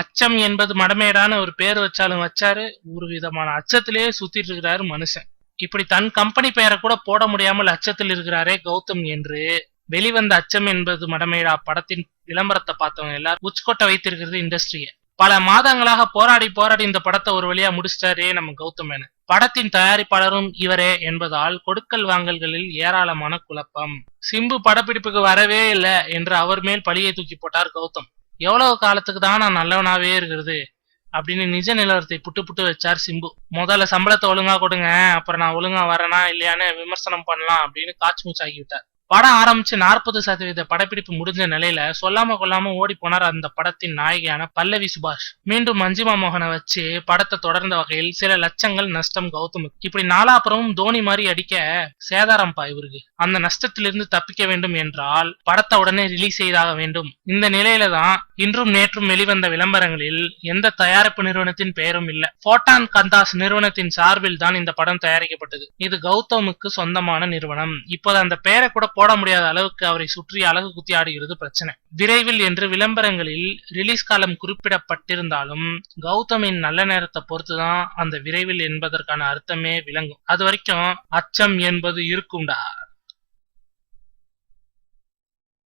அச்சம் என்பது மடமேடான ஒரு பேர் வச்சாலும் வச்சாரு, ஒரு விதமான அச்சத்திலேயே சுத்திட்டு இருக்கிறாரு மனுஷன். இப்படி தன் கம்பெனி பெயரை கூட போட முடியாமல் அச்சத்தில் இருக்கிறாரே கௌதம் என்று வெளிவந்த அச்சம் என்பது மடமேடா படத்தின் விளம்பரத்தை பார்த்தவங்க எல்லாரும் உச்கொட்ட வைத்திருக்கிறது இண்டஸ்ட்ரிய. பல மாதங்களாக போராடி போராடி இந்த படத்தை ஒரு வழியா முடிச்சிட்டாரே நம்ம கௌதம் மேனன். படத்தின் தயாரிப்பாளரும் இவரே என்பதால் கொடுக்கல் வாங்கல்களில் ஏராளமான குழப்பம். சிம்பு படப்பிடிப்புக்கு வரவே இல்லை என்று அவர் மேல் பழியை தூக்கி போட்டார் கௌதம். எவ்வளவு காலத்துக்கு தான் நான் நல்லவனாவே இருக்கிறது அப்படின்னு நிஜ நிலவரத்தை புட்டு புட்டு வச்சார் சிம்பு. முதல்ல சம்பளத்தை ஒழுங்கா கொடுங்க, அப்புறம் நான் ஒழுங்கா வரேனா இல்லையான்னு விமர்சனம் பண்ணலாம் அப்படின்னு காச்சு மூச்சு ஆகிவிட்டார். படம் ஆரம்பிச்சு 40% படப்பிடிப்பு முடிஞ்ச நிலையில சொல்லாம கொள்ளாம ஓடி போனார் அந்த படத்தின் நாயகியான பல்லவி சுபாஷ். மீண்டும் மஞ்சிமா மோகனை வச்சு படத்தை தொடர்ந்த வகையில் சில லட்சங்கள் நஷ்டம் கௌதமுக்கு. இப்படி நாலாப்புறமும் தோனி மாதிரி அடிக்க சேதாரம் பா இவருக்கு. அந்த நஷ்டத்திலிருந்து தப்பிக்க வேண்டும் என்றால் படத்தை உடனே ரிலீஸ் செய்தாக வேண்டும். இந்த நிலையில தான் இன்றும் நேற்றும் வெளிவந்த விளம்பரங்களில் எந்த தயாரிப்பு நிறுவனத்தின் பெயரும் இல்ல. போட்டான் கந்தாஸ் நிறுவனத்தின் சார்பில் தான் இந்த படம் தயாரிக்கப்பட்டது. இது கௌதமுக்கு சொந்தமான நிறுவனம். இப்போது அந்த பெயரை கூட போட முடியாத அளவுக்கு அவரை சுற்றி அழகு குத்தி ஆடுகிறது பிரச்சனை. விரைவில் என்று விளம்பரங்களில் ரிலீஸ் காலம் குறிப்பிடப்பட்டிருந்தாலும் கௌதமின் நல்ல நேரத்தை பொறுத்துதான் அந்த விரைவில் என்பதற்கான அர்த்தமே விளங்கும். அது வரைக்கும் அச்சம் என்பது இருக்கும்டா.